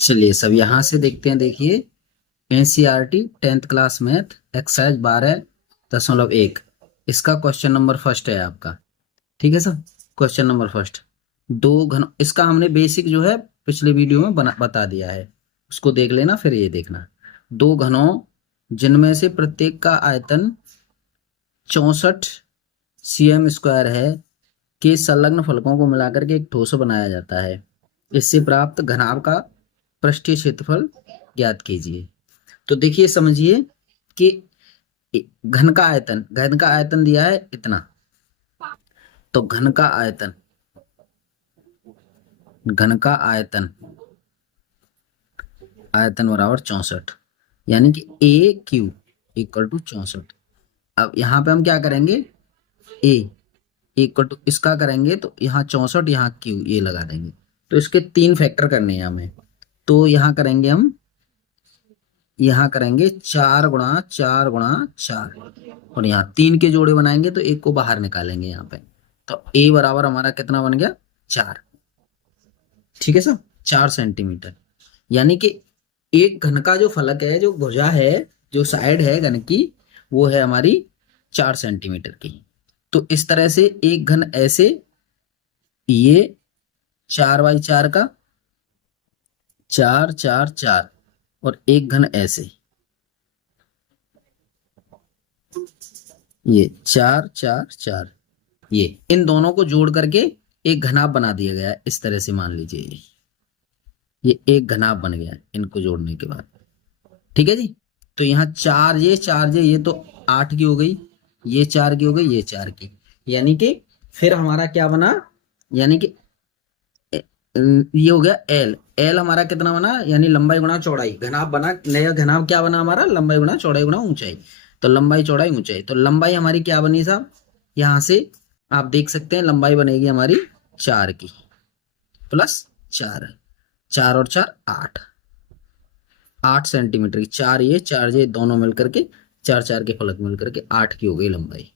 चलिए सब यहां से देखते हैं। देखिए NCERT 10th class math exercise 12.1 इसका क्वेश्चन नंबर फर्स्ट है आपका। ठीक है सर। क्वेश्चन नंबर फर्स्ट, दो घन, इसका हमने बेसिक जो है पिछले वीडियो में बता दिया है, उसको देख लेना फिर ये देखना। दो घनों जिनमें से प्रत्येक का आयतन 64 cm² है के संलग्न फलकों को मिलाकर के एक ठोस बनाया जाता है। इससे प्राप्त घनाभ का पृष्ठीय क्षेत्रफल ज्ञात कीजिए। तो देखिए समझिए कि घन का आयतन दिया है इतना, तो घन का आयतन बराबर 64, यानी कि ए क्यू इक्वल टू 64। अब यहाँ पे हम क्या करेंगे, ए इक्वल टू इसका करेंगे तो यहाँ 64, यहाँ क्यू ये लगा देंगे। तो इसके 3 फैक्टर करने हैं हमें, तो यहाँ करेंगे हम, यहाँ करेंगे 4 × 4 × 4 और यहाँ 3 के जोड़े बनाएंगे तो एक को बाहर निकालेंगे यहाँ पे। तो ए बराबर हमारा कितना बन गया, 4। ठीक है सर, 4 सेंटीमीटर। यानी कि एक घन का जो फलक है, जो भुजा है, जो साइड है घन की, वो है हमारी 4 सेंटीमीटर की। तो इस तरह से एक घन ऐसे, ये 4 × 4 का 4 4 4 और एक घन ऐसे, ये 4 4 4, ये इन दोनों को जोड़ करके एक घनाभ बना दिया गया है। इस तरह से मान लीजिए ये एक घनाभ बन गया है इनको जोड़ने के बाद। ठीक है जी। तो यहाँ 4 ये तो 8 की हो गई, ये 4 की हो गई, ये 4 की, यानी कि फिर हमारा क्या बना, यानी कि ये हो गया एल। एल हमारा कितना बना, यानी लंबाई गुणा चौड़ाई, घनाभ बना, नया घनाभ क्या बना हमारा, लंबाई गुणा चौड़ाई गुणा ऊंचाई। तो लंबाई चौड़ाई ऊंचाई, तो लंबाई हमारी क्या बनी साहब, यहां से आप देख सकते हैं लंबाई बनेगी हमारी 4 की प्लस 4, 4 और 4 8, 8 सेंटीमीटर की। 4 ये दोनों मिलकर के 4 4 के फलक मिलकर के 8 की हो गई लंबाई।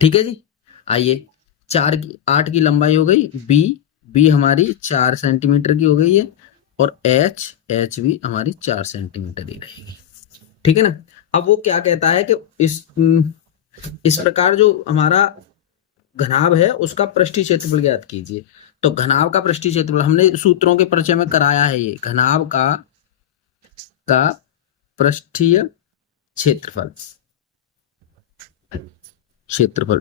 ठीक है जी। आइए 8 की लंबाई हो गई। बी बी हमारी 4 सेंटीमीटर की हो गई है, और एच भी हमारी 4 सेंटीमीटर ही रहेगी। ठीक है ना। अब वो क्या कहता है कि इस प्रकार जो हमारा घनाभ है उसका पृष्ठीय क्षेत्रफल ज्ञात कीजिए। तो घनाभ का पृष्ठीय क्षेत्रफल हमने सूत्रों के परिचय में कराया है। ये घनाभ का पृष्ठीय क्षेत्रफल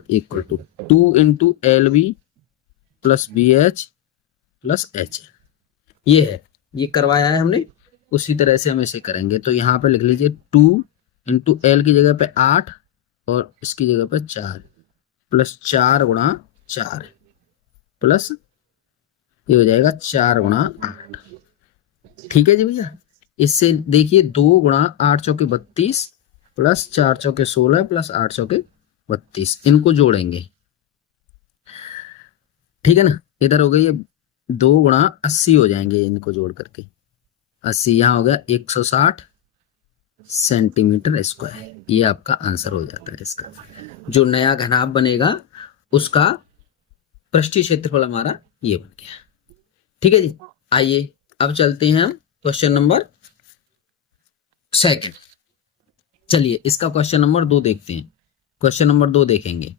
equal to 2 × LB plus BH plus H, ये है, ये करवाया है हमने। उसी तरह से हम इसे करेंगे। तो यहाँ पे लिख लीजिए 2 × L की जगह पे 8 और इसकी जगह पे 4 प्लस 4 × 4 प्लस ये हो जाएगा 4 × 8। ठीक है जी भैया। इससे देखिए 2 × 8 चौके 32 प्लस 4 चौके 16 प्लस 8 चौके 32, इनको जोड़ेंगे। ठीक है ना। इधर हो गई 2 × 80 हो जाएंगे इनको जोड़ करके, 80 यहाँ हो गया 160 सेंटीमीटर स्क्वायर। ये आपका आंसर हो जाता है इसका। जो नया घनाभ बनेगा उसका पृष्ठीय क्षेत्रफल हमारा ये बन गया। ठीक है जी। आइए अब चलते हैं हम क्वेश्चन नंबर सेकंड। चलिए इसका क्वेश्चन नंबर 2 देखते हैं। क्वेश्चन नंबर 2 देखेंगे।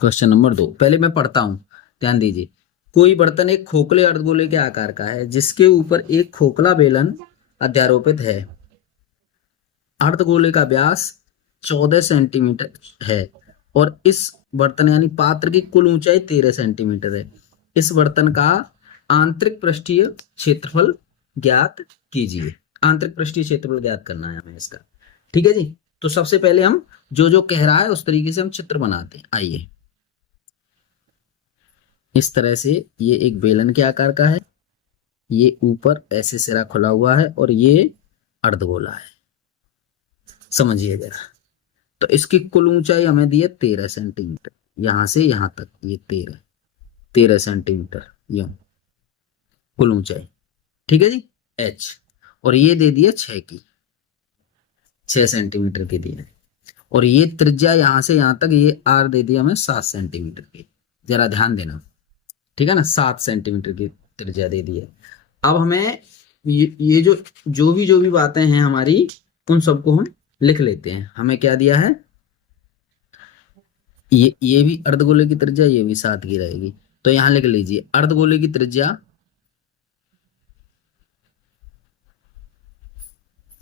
क्वेश्चन नंबर 2 पहले मैं पढ़ता हूं, ध्यान दीजिए। कोई बर्तन एक खोखले अर्धगोले के आकार का है जिसके ऊपर एक खोखला बेलन अध्यारोपित है। अर्धगोले का व्यास 14 सेंटीमीटर है और इस बर्तन यानी पात्र की कुल ऊंचाई 13 सेंटीमीटर है। इस बर्तन का आंतरिक पृष्ठीय क्षेत्रफल ज्ञात कीजिए। आंतरिक पृष्ठीय क्षेत्रफल ज्ञात करना है हमें इसका। ठीक है जी। तो सबसे पहले हम जो कह रहा है उस तरीके से हम चित्र बनाते हैं। आइए इस तरह से, ये एक बेलन के आकार का है, ये ऊपर ऐसे सिरा खुला हुआ है और ये अर्धगोला है। समझिए जरा। तो इसकी कुल ऊंचाई हमें दी है 13 सेंटीमीटर, यहां से यहां तक ये 13 सेंटीमीटर यूं कुल ऊंचाई। ठीक है जी। एच, और ये दे दिया 6 सेंटीमीटर की दी है, और ये त्रिज्या यहां से यहां तक ये आर दे दिया हमें 7 सेंटीमीटर की। जरा ध्यान देना। ठीक है ना, 7 सेंटीमीटर की त्रिज्या दे दी है। अब हमें ये जो भी बातें हैं हमारी, उन सबको हम लिख लेते हैं। हमें क्या दिया है, ये भी अर्धगोले की त्रिज्या, ये भी 7 की रहेगी। तो यहां लिख लीजिए अर्धगोले की त्रिज्या,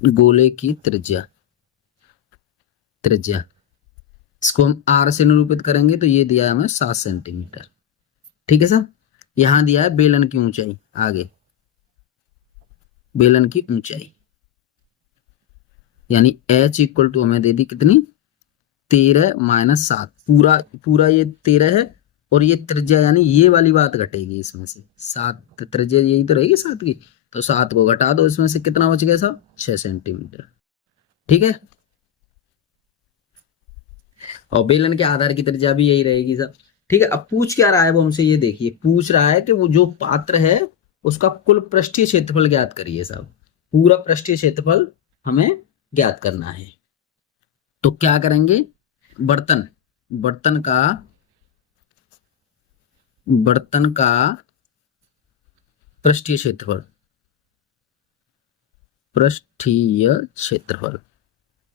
गोले की त्रिज्या, त्रिज्या इसको हम आर से निरूपित करेंगे, तो ये दिया है हमें 7 सेंटीमीटर। ठीक है सर। यहां दिया है बेलन की ऊंचाई, आगे बेलन की ऊंचाई यानी h इक्वल टू हमें दे दी कितनी, 13 माइनस 7, पूरा पूरा ये 13 है, और ये त्रिज्या यानी ये वाली बात घटेगी इसमें से, 7 त्रिज्या यही तो रहेगी 7 की, तो 7 को घटा दो, इसमें से कितना बच गया साहब, 6 सेंटीमीटर। ठीक है, और बेलन के आधार की त्रिज्या भी यही रहेगी साहब। ठीक है, अब पूछ क्या रहा है वो हमसे, ये देखिए पूछ रहा है कि वो जो पात्र है उसका कुल पृष्ठीय क्षेत्रफल ज्ञात करिए साहब, पूरा पृष्ठीय क्षेत्रफल हमें ज्ञात करना है। तो क्या करेंगे, बर्तन बर्तन का बर्तन का पृष्ठीय क्षेत्रफल, पृष्ठीय क्षेत्रफल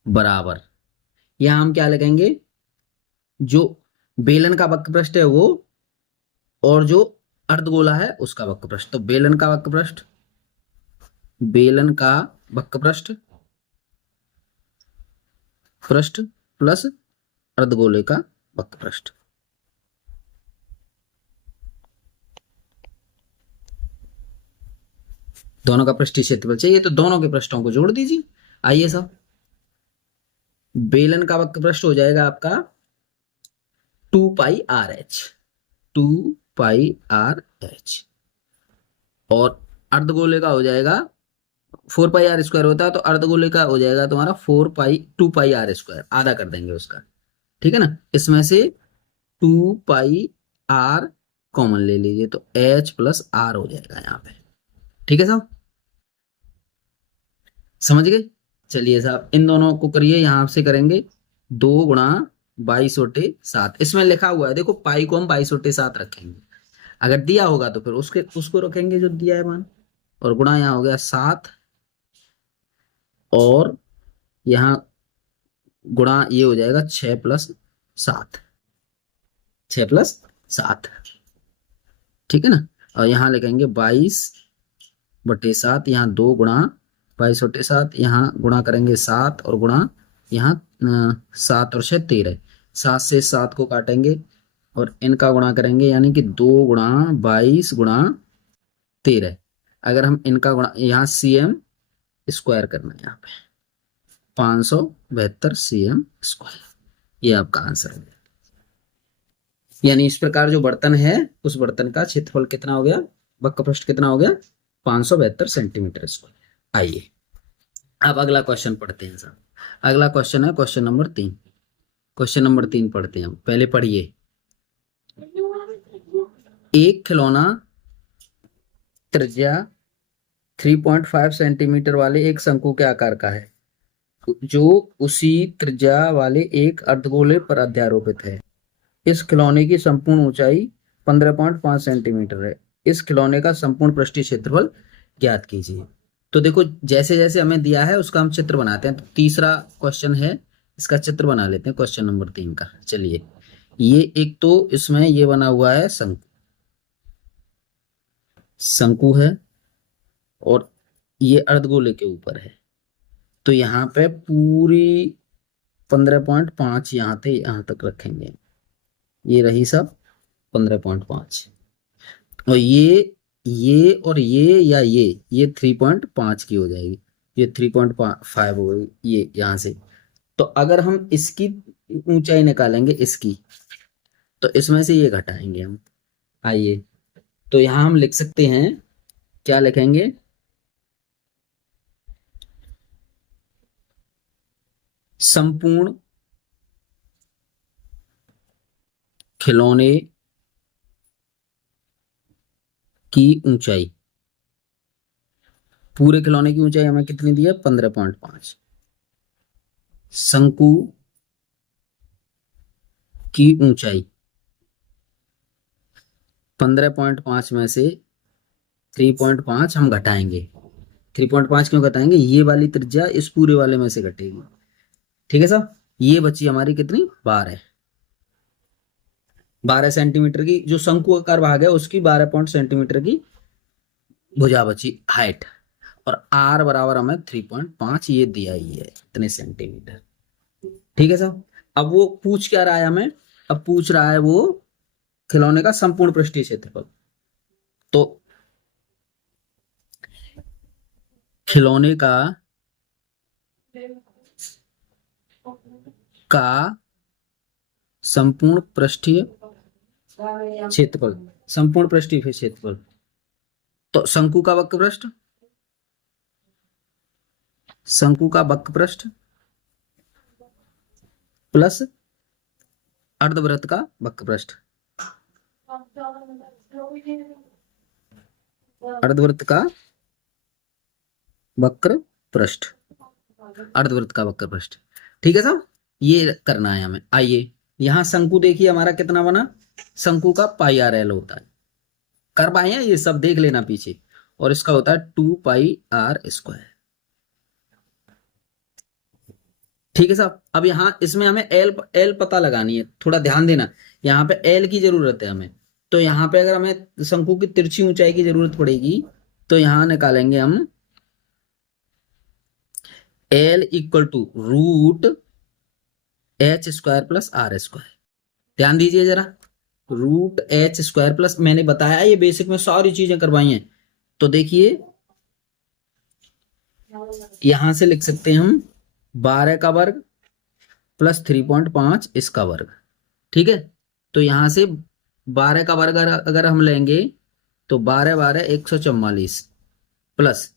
बराबर, यहां हम क्या लिखेंगे, जो बेलन का वक्रपृष्ठ है वो, और जो अर्धगोला है उसका वक्रपृष्ठ। तो बेलन का वक्रपृष्ठ, बेलन का वक्रपृष्ठ पृष्ठ प्लस अर्धगोले का वक्रपृष्ठ। दोनों का पृष्ठीय क्षेत्रफल चाहिए, तो दोनों के पृष्ठों को जोड़ दीजिए। आइए साहब, बेलन का वक्रपृष्ठ हो जाएगा आपका 2πRh, 2πRh, और अर्धगोले का हो जाएगा 4πr² होता है, तो अर्धगोले का हो जाएगा तुम्हारा 2πr², आधा कर देंगे उसका। ठीक है ना, इसमें से 2πr कॉमन ले लीजिए, तो h प्लस r हो जाएगा यहाँ पे। ठीक है साहब, समझ गए। चलिए साहब, इन दोनों को करिए, यहां से करेंगे 2 गुणा 22/7, इसमें लिखा हुआ है देखो, पाई को हम 22/7 रखेंगे, अगर दिया होगा तो फिर उसको रखेंगे जो दिया है मान, और गुणा यहाँ हो गया 7, और यहाँ गुणा ये हो जाएगा 6+7, 6+7। ठीक है ना, और यहाँ लिखेंगे 22/7, यहाँ 2 गुणा 22/7, यहाँ गुणा करेंगे 7, और गुणा यहाँ 7 और 6 13, 7 से 7 को काटेंगे और इनका गुणा करेंगे, यानी कि 2 गुणा 22 गुणा 13। अगर हम इनका गुणा, यहाँ cm स्क्वायर करना है, यहाँ पे 572 cm स्क्वायर, ये आपका आंसर है। यानी इस प्रकार जो बर्तन है, उस बर्तन का क्षेत्रफल कितना हो गया, वक्रपृष्ठ कितना हो गया, 572 सेंटीमीटर स्क्वायर। आइए अब अगला क्वेश्चन पढ़ते हैं साहब। अगला क्वेश्चन है क्वेश्चन नंबर 3। क्वेश्चन नंबर 3 पढ़ते हैं हम, पहले पढ़िए। एक खिलौना त्रिज्या 3.5 सेंटीमीटर वाले एक शंकु के आकार का है, जो उसी त्रिज्या वाले एक अर्धगोले पर अध्यारोपित है। इस खिलौने की संपूर्ण ऊंचाई 15.5 सेंटीमीटर है। इस खिलौने का संपूर्ण पृष्ठीय क्षेत्रफल ज्ञात कीजिए। तो देखो, जैसे जैसे हमें दिया है उसका हम चित्र बनाते हैं। तो तीसरा क्वेश्चन है, इसका चित्र बना लेते हैं क्वेश्चन नंबर 3 का। चलिए, ये एक तो इसमें ये बना हुआ है शंकु, शंकु है, और ये अर्धगोले के ऊपर है। तो यहाँ पे पूरी 15.5 यहाँ थे, यहाँ तक रखेंगे, ये रही सब 15.5, और ये और ये, या ये 3.5 की हो जाएगी, ये 3.5 हो गई ये यहाँ से। तो अगर हम इसकी ऊंचाई निकालेंगे इसकी, तो इसमें से ये घटाएंगे हम। आइए, तो यहाँ हम लिख सकते हैं, क्या लिखेंगे, संपूर्ण खिलौने की ऊंचाई, पूरे खिलौने की ऊंचाई हमें कितनी दी है, 15.5। शंकु की ऊंचाई 15.5 में से 3.5 हम घटाएंगे। 3.5 क्यों घटाएंगे? ये वाली त्रिज्या इस पूरे वाले में से घटेगी। ठीक है साहब, ये बची हमारी कितनी? 12 सेंटीमीटर की जो शंकु आकार भाग है उसकी 12 सेंटीमीटर की भुजा बची हाइट, और आर बराबर हमें 3.5 ये दिया ही है, इतने सेंटीमीटर। ठीक है साहब, अब वो पूछ क्या रहा है हमें? अब पूछ रहा है वो खिलौने का संपूर्ण पृष्ठीय क्षेत्रफल। तो खिलौने का संपूर्ण पृष्ठीय क्षेत्रफल, संपूर्ण पृष्ठीय क्षेत्रफल, तो शंकु का वक्र पृष्ठ, शंकु का वक्र पृष्ठ प्लस अर्धवृत्त का वक्र पृष्ठ, अर्धवृत्त का वक्र पृष्ठ, अर्धवृत्त का वक्र पृष्ठ। ठीक है साहब, ये करना है हमें। आइए यहां शंकु देखिए हमारा कितना बना, शंकु का पाई आर एल होता है, कर पाए हैं ये सब, देख लेना पीछे, और इसका होता है 2 पाई आर स्क्वायर। ठीक है साहब, अब यहाँ इसमें हमें एल पता लगानी है, थोड़ा ध्यान देना, यहाँ पे एल की जरूरत है हमें। तो यहाँ पे अगर हमें शंकु की तिरछी ऊंचाई की जरूरत पड़ेगी तो यहाँ निकालेंगे हम L equal to root H square plus R square. ध्यान दीजिए जरा, रूट एच स्क्वायर प्लस, मैंने बताया ये बेसिक में सारी चीजें करवाई हैं। तो देखिए यहां से लिख सकते हैं हम 12 का वर्ग प्लस 3.5 इसका वर्ग। ठीक है, तो यहां से 12 का वर्ग अगर हम लेंगे तो 12 12 144 प्लस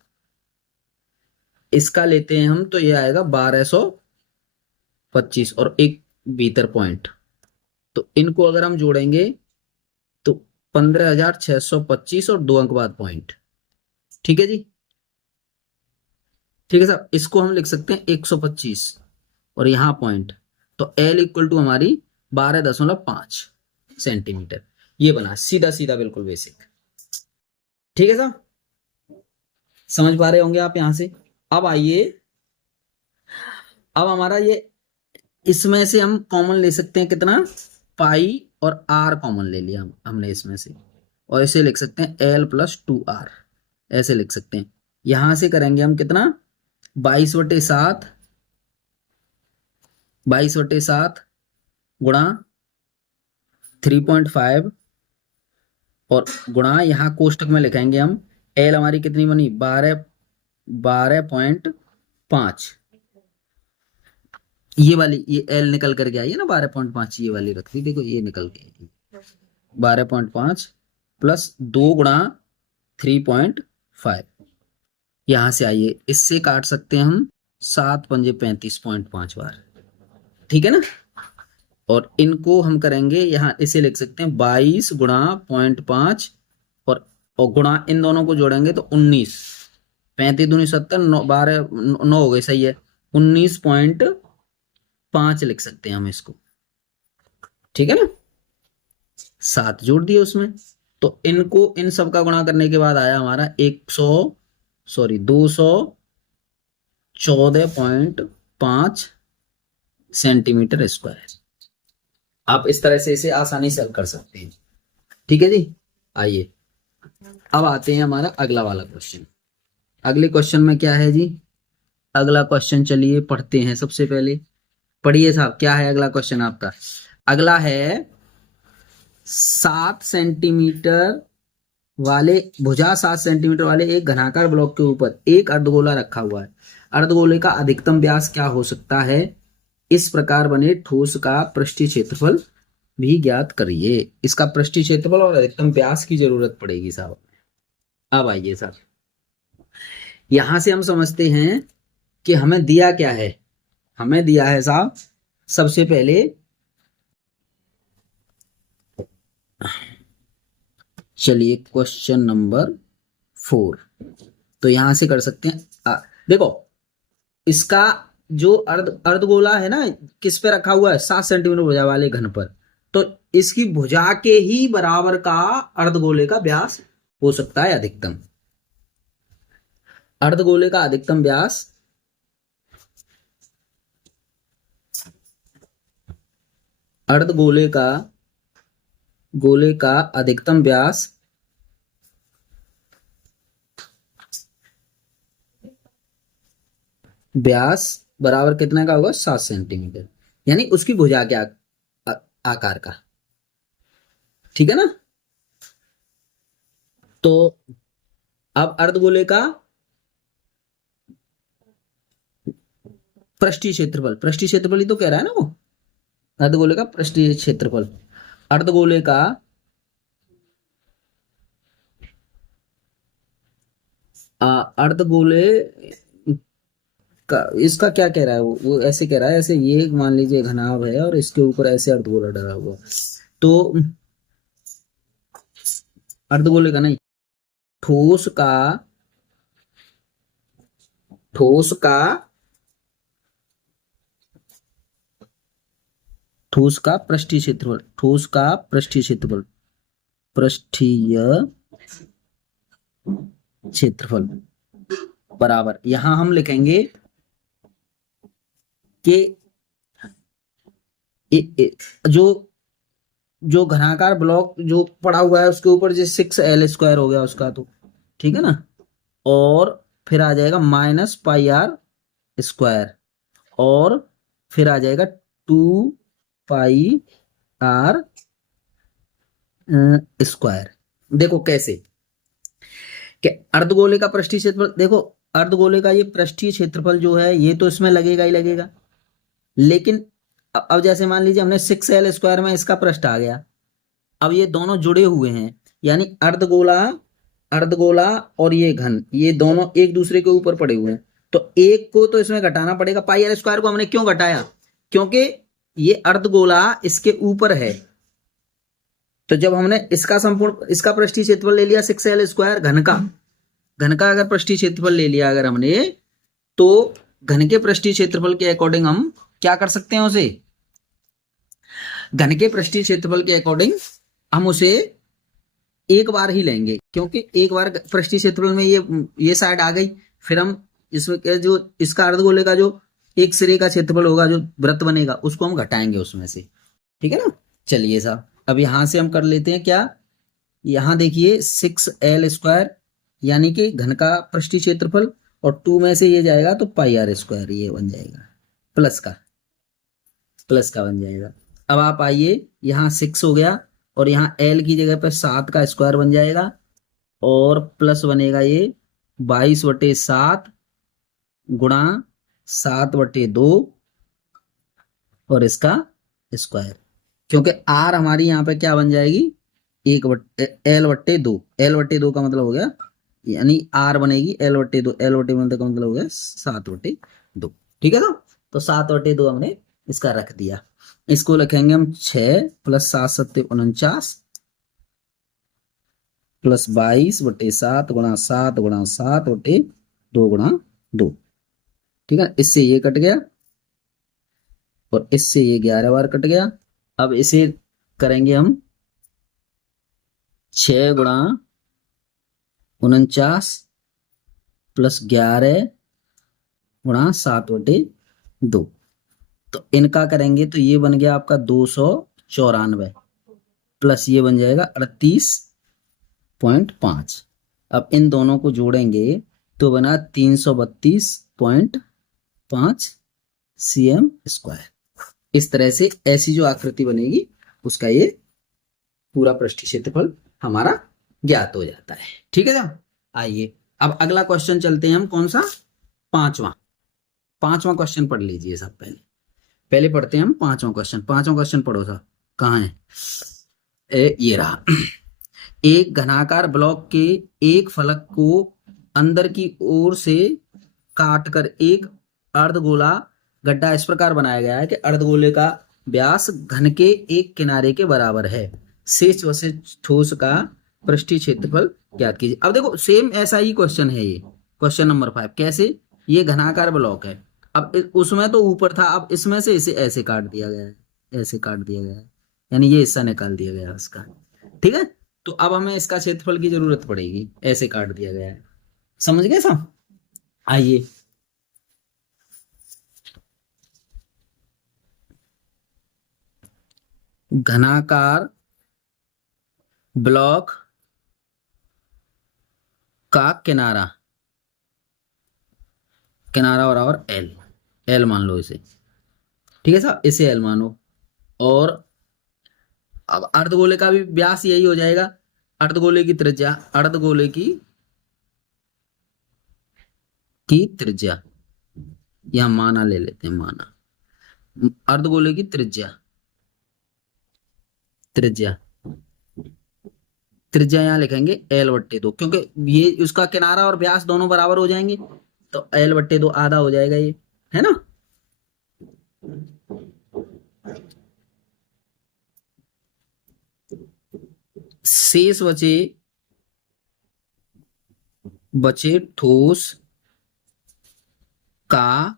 इसका लेते हैं हम तो ये आएगा 1225 और एक भीतर पॉइंट, तो इनको अगर हम जोड़ेंगे तो 15,625 और 2 अंक बाद पॉइंट। ठीक है जी, ठीक है साहब, इसको हम लिख सकते हैं 125 और यहां पॉइंट, तो एल इक्वल टू हमारी 12.5 सेंटीमीटर। ये बना सीधा सीधा बिल्कुल बेसिक। ठीक है साहब, समझ पा रहे होंगे आप यहां से। अब आइए, अब हमारा ये इसमें से हम कॉमन ले सकते हैं कितना, पाई और आर कॉमन ले लिया हमने इसमें से, और इसे लिख सकते हैं एल प्लस 2r, ऐसे लिख सकते हैं। यहां से करेंगे हम कितना, 22/7 गुणा 3.5 और गुणा यहां कोष्टक में लिखेंगे हम एल हमारी कितनी बनी, 12.5, ये वाली, ये एल निकल करके आई है ना 12.5, ये वाली रख दी, देखो ये निकल के 12.5 प्लस 2 गुणा 3.5, यहां से आइए इससे काट सकते हैं हम 7 पंजे 35.5 बार। ठीक है ना, और इनको हम करेंगे यहाँ, इसे लिख सकते हैं 22 गुणा 0.5 और गुणा इन दोनों को जोड़ेंगे तो 19, 35 दूनी 70, 12 9 हो गए, सही है, 19.5 लिख सकते हैं हम इसको। ठीक है ना, 7 जोड़ दिए उसमें, तो इनको इन सब का गुणा करने के बाद आया हमारा 214.5 सेंटीमीटर स्क्वायर। आप इस तरह से इसे आसानी से हल कर सकते हैं। ठीक है जी, आइए अब आते हैं हमारा अगला वाला क्वेश्चन। अगले क्वेश्चन में क्या है जी, अगला क्वेश्चन चलिए पढ़ते हैं। सबसे पहले पढ़िए साहब, क्या है अगला क्वेश्चन आपका? अगला है 7 सेंटीमीटर वाले, भुजा 7 सेंटीमीटर वाले एक घनाकार ब्लॉक के ऊपर एक अर्धगोला रखा हुआ है। अर्धगोले का अधिकतम व्यास क्या हो सकता है? इस प्रकार बने ठोस का पृष्ठीय क्षेत्रफल भी ज्ञात करिए। इसका पृष्ठीय क्षेत्रफल और अधिकतम व्यास की जरूरत पड़ेगी साहब। अब आइए साहब, यहां से हम समझते हैं कि हमें दिया क्या है। हमें दिया है साहब, सबसे पहले चलिए क्वेश्चन नंबर 4, तो यहां से कर सकते हैं। देखो इसका जो अर्धगोला है ना, किस पे रखा हुआ है, 7 सेंटीमीटर भुजा वाले घन पर, तो इसकी भुजा के ही बराबर का अर्धगोले का व्यास हो सकता है अधिकतम। अर्धगोले का अधिकतम व्यास गोले का अधिकतम व्यास बराबर कितना का होगा? 7 सेंटीमीटर, यानी उसकी भुजा के आकार का। ठीक है ना? तो अब अर्धगोले का पृष्ठीय क्षेत्रफल ही तो कह रहा है ना वो, अर्धगोले का पृष्ठीय क्षेत्रफल। अर्धगोले का अर्धगोले का इसका क्या कह रहा है वो ऐसे कह रहा है, ऐसे ये मान लीजिए घनाभ है और इसके ऊपर ऐसे अर्धगोला डरा हुआ, तो अर्धगोले का नहीं, ठोस का पृष्ठीय क्षेत्रफल बराबर, यहां हम लिखेंगे कि जो घनाकार ब्लॉक जो पड़ा हुआ है उसके ऊपर जैसे 6L² हो गया उसका, तो ठीक है ना, और फिर आ जाएगा -πr², और फिर आ जाएगा 2πr²। देखो कैसे कि अर्धगोले का पृष्ठीय क्षेत्रफल, देखो अर्धगोले का ये पृष्ठीय क्षेत्रफल जो है ये तो इसमें लगेगा ही लगेगा, लेकिन अब जैसे मान लीजिए हमने 6L² में इसका पृष्ठ आ गया, अब ये दोनों जुड़े हुए हैं, यानी अर्धगोला और ये घन, ये दोनों एक दूसरे के ऊपर पड़े हुए हैं, तो एक को तो इसमें घटाना पड़ेगा। πr² को हमने क्यों घटाया? क्योंकि ये अर्धगोला इसके ऊपर है, तो जब हमने इसका पृष्ठीय क्षेत्रफल ले लिया 6L² घन का अगर पृष्ठीय क्षेत्रफल ले लिया अगर हमने, तो घन के पृष्ठीय क्षेत्रफल के अकॉर्डिंग हम क्या कर सकते हैं उसे, घन के पृष्ठीय क्षेत्रफल के अकॉर्डिंग हम उसे एक बार ही लेंगे, क्योंकि एक बार पृष्ठीय क्षेत्रफल में ये साइड आ गई, फिर हम इसमें जो इसका अर्धगोले का जो एक सिरे का क्षेत्रफल होगा, जो वृत्त बनेगा, उसको हम घटाएंगे उसमें से। ठीक है ना? चलिए साहब, अब यहां से हम कर लेते हैं क्या, यहां देखिए 6L² यानी कि घन का पृष्ठीय क्षेत्रफल, और 2 में से ये जाएगा तो πr², ये बन जाएगा प्लस का बन जाएगा। अब आप आइए, यहाँ 6 हो गया और यहाँ L की जगह पे 7 का स्क्वायर बन जाएगा, और प्लस बनेगा ये 22/7 गुणा 7/2 और इसका स्क्वायर, क्योंकि R हमारी यहाँ पे क्या बन जाएगी, L/2 का मतलब हो गया, यानी R बनेगी L/2, L/2 का मतलब हो गया 7/2। ठीक है ना? तो 7/2 हमने इसका रख दिया, इसको लिखेंगे हम 6 + 7 = 49 प्लस 22/7 गुणा 7 गुणा 7/2 गुणा 2। ठीक है, इससे ये कट गया और इससे ये 11 बार कट गया। अब इसे करेंगे हम 6 गुणा 49 प्लस 11 गुणा 7/2, तो इनका करेंगे तो ये बन गया आपका 294 प्लस ये बन जाएगा 38.5। अब इन दोनों को जोड़ेंगे तो बना 332.5 cm²। इस तरह से ऐसी जो आकृति बनेगी उसका ये पूरा पृष्ठीय क्षेत्रफल हमारा ज्ञात हो जाता है। ठीक है ना? आइए अब अगला क्वेश्चन चलते हैं हम, कौन सा, पांचवा पांचवा क्वेश्चन पढ़ लीजिए सब। पहले पढ़ते हैं हम पांचवा क्वेश्चन पढ़ो साहब, कहाँ है, ये रहा। एक घनाकार ब्लॉक के एक फलक को अंदर की ओर से काटकर एक अर्धगोला गड्ढा इस प्रकार बनाया गया है कि अर्धगोले का व्यास घन के एक किनारे के बराबर है। शेष वसे ठोस का पृष्ठीय क्षेत्रफल ज्ञात कीजिए। अब देखो सेम ऐसा ही क्वेश्चन है, ये क्वेश्चन नंबर 5। कैसे, ये घनाकार ब्लॉक है, अब उसमें तो ऊपर था, अब इसमें से इसे ऐसे काट दिया गया है, ऐसे काट दिया गया है, यानी ये हिस्सा निकाल दिया गया है उसका। ठीक है, तो अब हमें इसका क्षेत्रफल की जरूरत पड़ेगी, ऐसे काट दिया गया है। समझ गए साहब? आइए, घनाकार ब्लॉक का किनारा, किनारा बराबर एल, एल मान लो इसे, ठीक है साहब, इसे एल मानो। और अब अर्धगोले का भी व्यास यही हो जाएगा, अर्धगोले की त्रिज्या, अर्धगोले की त्रिज्या, यहां माना ले लेते हैं, माना, अर्धगोले की त्रिज्या, त्रिज्या, त्रिज्या यहां लिखेंगे एल बट्टे दो, क्योंकि ये उसका किनारा और व्यास दोनों बराबर हो जाएंगे, तो एल बट्टे दो आधा हो जाएगा ये, है ना। शेष बचे ठोस का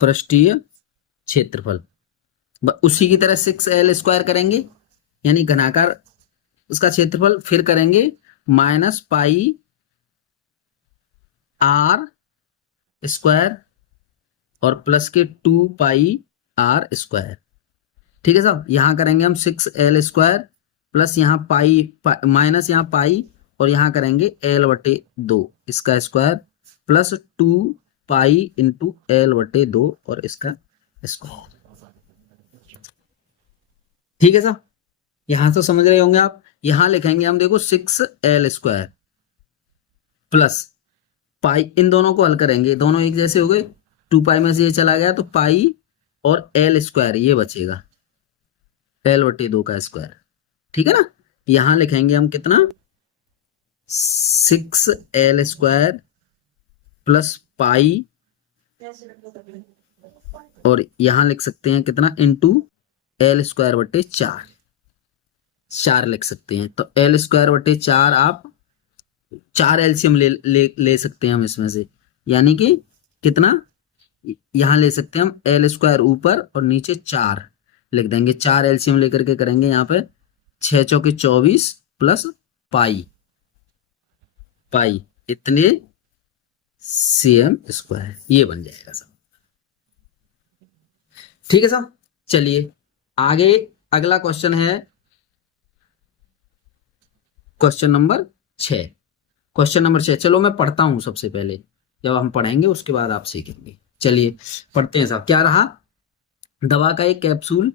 पृष्ठीय क्षेत्रफल, उसी की तरह 6L² करेंगे, यानी घनाकार उसका क्षेत्रफल, फिर करेंगे -πr² और प्लस के 2πr², ठीक है साहब। यहां करेंगे हम 6L² प्लस यहाँ माइनस यहाँ पाई, और यहां करेंगे L/2 इसका स्क्वायर प्लस 2π×L/2 और इसका स्क्वायर, ठीक है साहब। यहां तो समझ रहे होंगे आप। यहां लिखेंगे हम, देखो 6L² प्लस पाई, इन दोनों को हल करेंगे, दोनों एक जैसे हो गए, 2π में से ये चला गया तो पाई और L² ये बचेगा, L/2 का स्क्वायर, ठीक है ना। यहां लिखेंगे हम कितना, 6L² प्लस पाई, और यहां लिख सकते हैं कितना, L²/4, 4 लिख सकते हैं। तो L²/4 आप 4 एलसीएम ले सकते हैं हम इसमें से, यानी कि कितना, यहां ले सकते हैं हम L² ऊपर और नीचे 4 लिख देंगे, 4 एलसीएम लेकर के करेंगे यहाँ पे 6 चौके 24 प्लस पाई, इतने cm², ये बन जाएगा साहब, ठीक है साहब। चलिए आगे, अगला क्वेश्चन है क्वेश्चन नंबर 6। क्वेश्चन नंबर 6, चलो मैं पढ़ता हूं सबसे पहले, जब हम पढ़ेंगे उसके बाद आप सीखेंगे। चलिए पढ़ते हैं साहब। क्या रहा, दवा का एक कैप्सूल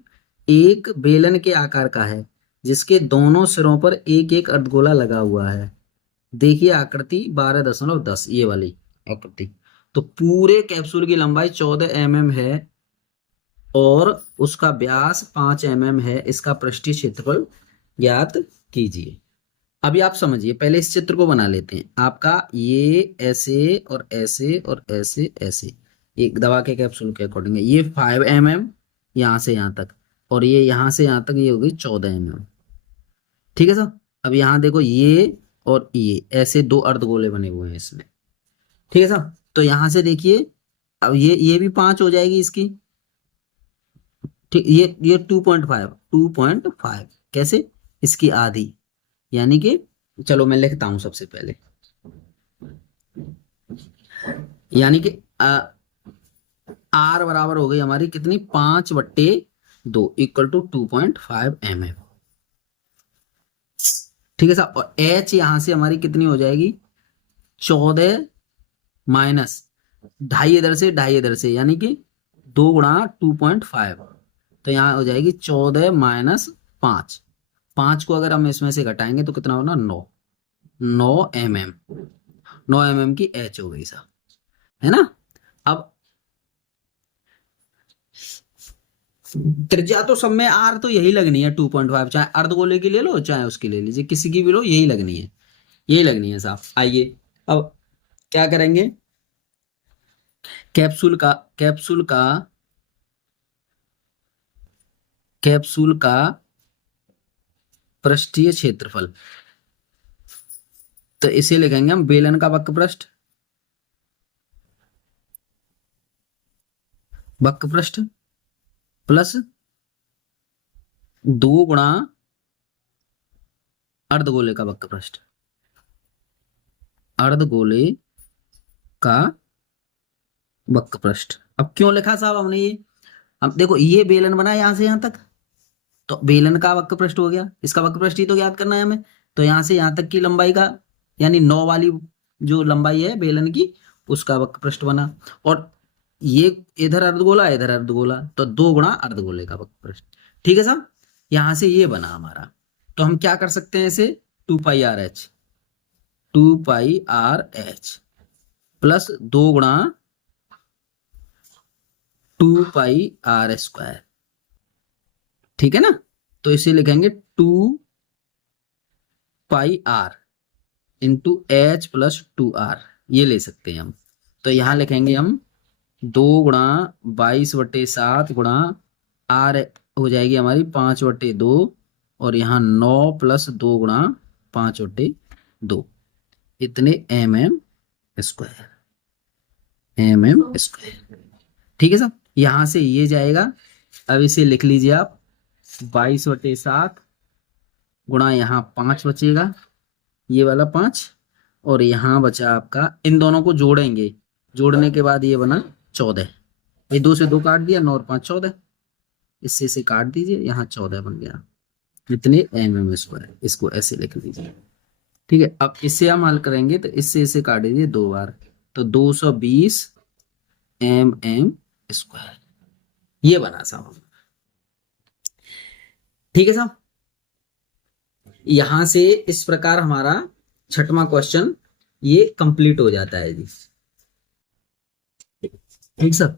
एक बेलन के आकार का है, जिसके दोनों सिरों पर एक एक अर्धगोला लगा हुआ है। देखिए आकृति 12.10, ये वाली आकृति। तो पूरे कैप्सूल की लंबाई 14 mm है और उसका व्यास 5 mm है। इसका पृष्ठीय क्षेत्रफल ज्ञात कीजिए। अभी आप समझिए, पहले इस चित्र को बना लेते हैं। आपका ये ऐसे और ऐसे और ऐसे ऐसे, एक दवा के कैप्सूल के अकॉर्डिंग है। ये 5 mm यहां से यहां तक, और ये यहां से यहां तक, ये हो गई 14 mm, ठीक है सर। अब यहां देखो, ये और ये ऐसे दो अर्धगोले बने हुए हैं इसमें, ठीक है सर। तो यहां से देखिए, अब ये भी 5 हो जाएगी इसकी, ठीक। ये 2.5 कैसे, इसकी आधी, यानी कि, चलो मैं लिखता हूं सबसे पहले, यानी कि आर बराबर हो गई हमारी कितनी, 5/2 इक्वल टू 2.5 mm, ठीक है साहब। और एच यहां से हमारी कितनी हो जाएगी, 14 माइनस ढाई इधर से, ढाई इधर से, यानी कि 2 × 2.5, तो यहां हो जाएगी 14 माइनस 5। 5 को अगर हम इसमें से घटाएंगे तो कितना होना, 9 mm, 9 mm की एच हो गई साहब, है ना। अब त्रिज्या तो सब में आर तो यही लगनी है 2.5, चाहे अर्धगोले की ले लो चाहे उसकी ले लीजिए, किसी की भी लो, यही लगनी है, यही लगनी है साहब। आइए अब क्या करेंगे, कैप्सूल का पृष्ठीय क्षेत्रफल, तो इसे लिखेंगे हम बेलन का वक्रपृष्ठ, प्लस 2 × अर्धगोले का वक्रपृष्ठ, अर्धगोले का वक्र पृष्ठ। अब क्यों लिखा साहब हमने ये, हम देखो ये बेलन बना यहां से यहां तक, तो बेलन का वक्र पृष्ठ हो गया, इसका वक्र पृष्ठ ही तो ज्ञात करना है हमें। तो यहां से यहां तक की लंबाई का, यानी 9 वाली जो लंबाई है बेलन की, उसका वक्र पृष्ठ बना। और ये इधर अर्धगोला इधर अर्धगोला, तो 2 गुणा अर्धगोले का वक्र पृष्ठ। ठीक है साहब, यहां से ये बना हमारा। तो हम क्या कर सकते हैं इसे, 2πr/h, 2πr/h प्लस 2 गुणा 2πr²। ठीक है ना, तो इसे लिखेंगे 2πr into h plus 2r, ये ले सकते हैं हम। तो यहां लिखेंगे हम 2 गुणा 22/7 गुणा r हो जाएगी हमारी 5/2, और यहाँ 9 प्लस 2 गुणा 5/2, इतने mm²। ठीक है साहब, यहां से ये जाएगा। अब इसे लिख लीजिए आप, 22/7 गुणा यहाँ 5 बचेगा, ये वाला 5, और यहाँ बचा आपका, इन दोनों को जोड़ेंगे, जोड़ने के बाद ये बना 14। ये 2 से 2 काट दिया, 9 और 5 14, इससे इसे काट दीजिए, यहाँ 14 बन गया, इतने mm²। इसको ऐसे लिख लीजिए। ठीक है, अब इससे हम हल करेंगे तो इससे इसे काट दीजिए 2 बार, तो 220 mm², ये बना साहब। ठीक है साहब, यहां से इस प्रकार हमारा 6वां क्वेश्चन ये कंप्लीट हो जाता है जी। ठीक सर।